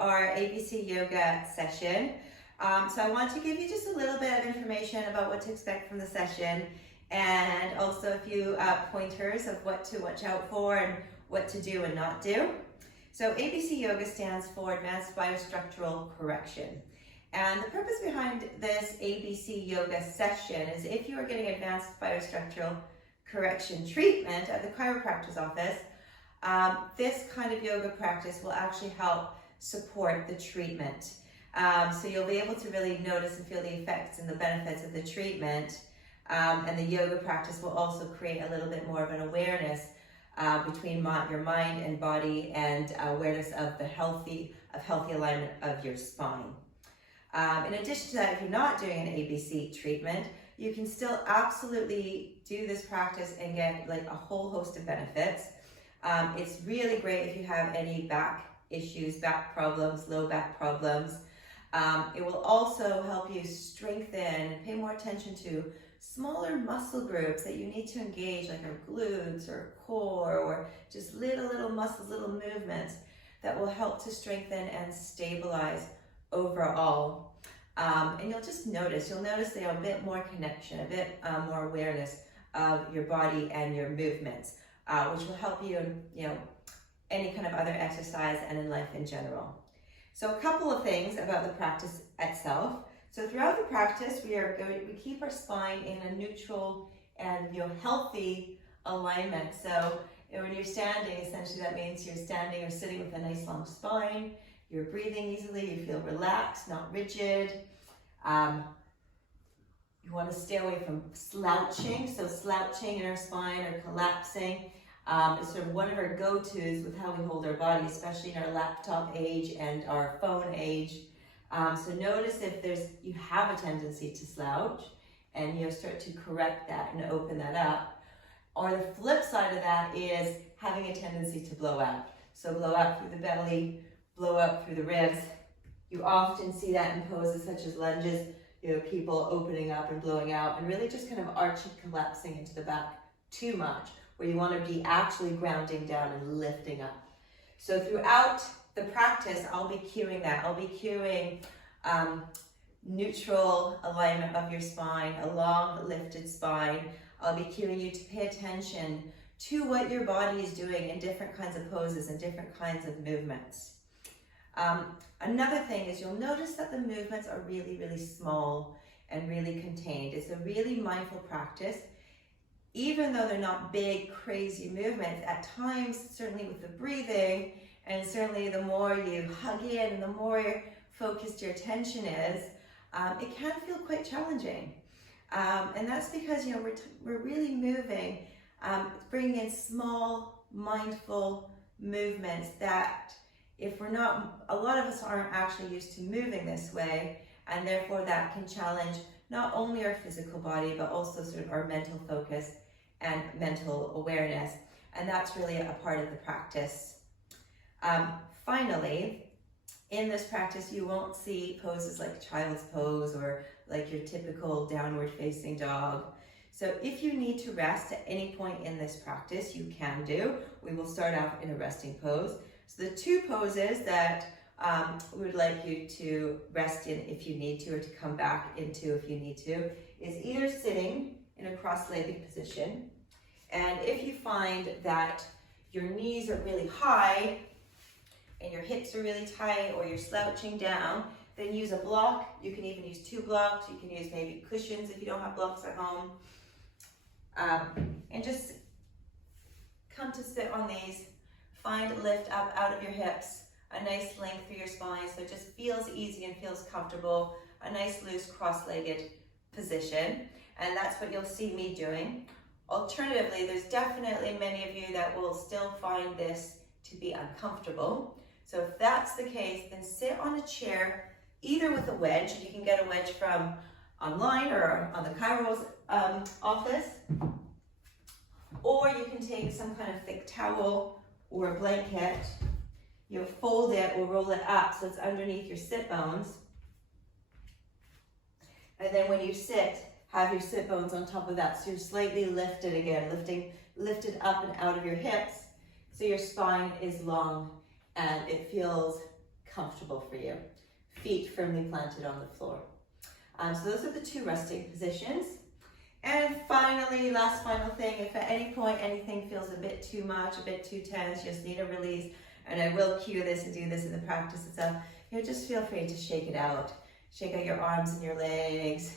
our ABC yoga session. So I want to give you just a little bit of information about what to expect from the session, and also a few pointers of what to watch out for and what to do and not do. So ABC Yoga stands for Advanced Biostructural Correction. And the purpose behind this ABC Yoga session is if you are getting advanced biostructural correction treatment at the chiropractor's office, this kind of yoga practice will actually help support the treatment. So you'll be able to really notice and feel the effects and the benefits of the treatment. And the yoga practice will also create a little bit more of an awareness between your mind and body, and awareness of the healthy alignment of your spine. In addition to that, if you're not doing an ABC treatment, you can still absolutely do this practice and get like a whole host of benefits. It's really great if you have any back issues, back problems, low back problems. It will also help you strengthen and pay more attention to smaller muscle groups that you need to engage, like our glutes or core, or just little muscles, little movements that will help to strengthen and stabilize overall. And you'll notice a bit more connection, a bit more awareness of your body and your movements, which will help you in any kind of other exercise and in life in general. So a couple of things about the practice itself. So throughout the practice, we keep our spine in a neutral and healthy alignment. So when you're standing, essentially that means you're standing or sitting with a nice long spine. You're breathing easily. You feel relaxed, not rigid. You want to stay away from slouching. So slouching in our spine or collapsing is sort of one of our go-tos with how we hold our body, especially in our laptop age and our phone age. So notice if you have a tendency to slouch, and start to correct that and open that up. Or the flip side of that is having a tendency to blow out. So blow out through the belly, blow out through the ribs. You often see that in poses such as lunges, people opening up and blowing out, and really just kind of arching, collapsing into the back too much, where you want to be actually grounding down and lifting up. So throughout the practice, I'll be cueing that. I'll be cueing neutral alignment of your spine, a long lifted spine. I'll be cueing you to pay attention to what your body is doing in different kinds of poses and different kinds of movements. Another thing is you'll notice that the movements are really small and really contained. It's a really mindful practice. Even though they're not big, crazy movements, at times, certainly with the breathing, and certainly the more you hug in and the more focused your attention is, it can feel quite challenging. And that's because we're really moving, bringing in small, mindful movements that a lot of us aren't actually used to moving this way, and therefore that can challenge not only our physical body, but also sort of our mental focus and mental awareness. And that's really a part of the practice. Finally, in this practice, you won't see poses like child's pose or like your typical downward facing dog. So if you need to rest at any point in this practice, you can do. We will start out in a resting pose. So the two poses that we would like you to rest in if you need to, or to come back into if you need to, is either sitting in a cross-legged position. And if you find that your knees are really high and your hips are really tight, or you're slouching down, then use a block. You can even use 2 blocks. You can use maybe cushions if you don't have blocks at home. And just come to sit on these. Find a lift up out of your hips, a nice length through your spine, so it just feels easy and feels comfortable, a nice loose cross-legged position. And that's what you'll see me doing. Alternatively, there's definitely many of you that will still find this to be uncomfortable. So if that's the case, then sit on a chair, either with a wedge. You can get a wedge from online or on the chiro's office, or you can take some kind of thick towel or a blanket. You'll fold it or roll it up so it's underneath your sit bones. And then when you sit, have your sit bones on top of that, so you're slightly lifted again, lifted up and out of your hips, so your spine is long and it feels comfortable for you. Feet firmly planted on the floor. So those are the 2 resting positions. And finally, last final thing, if at any point anything feels a bit too much, a bit too tense, you just need a release, and I will cue this and do this in the practice itself, just feel free to shake it out. Shake out your arms and your legs.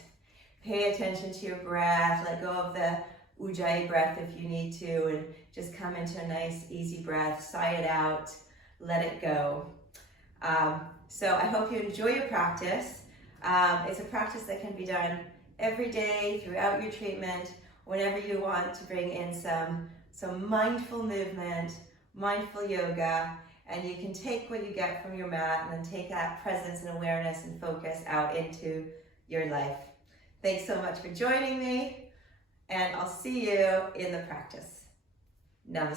Pay attention to your breath. Let go of the Ujjayi breath if you need to, and just come into a nice, easy breath. Sigh it out. Let it go. So I hope you enjoy your practice. It's a practice that can be done every day throughout your treatment, whenever you want to bring in some mindful movement, mindful yoga, and you can take what you get from your mat and then take that presence and awareness and focus out into your life. Thanks so much for joining me, and I'll see you in the practice. Namaste.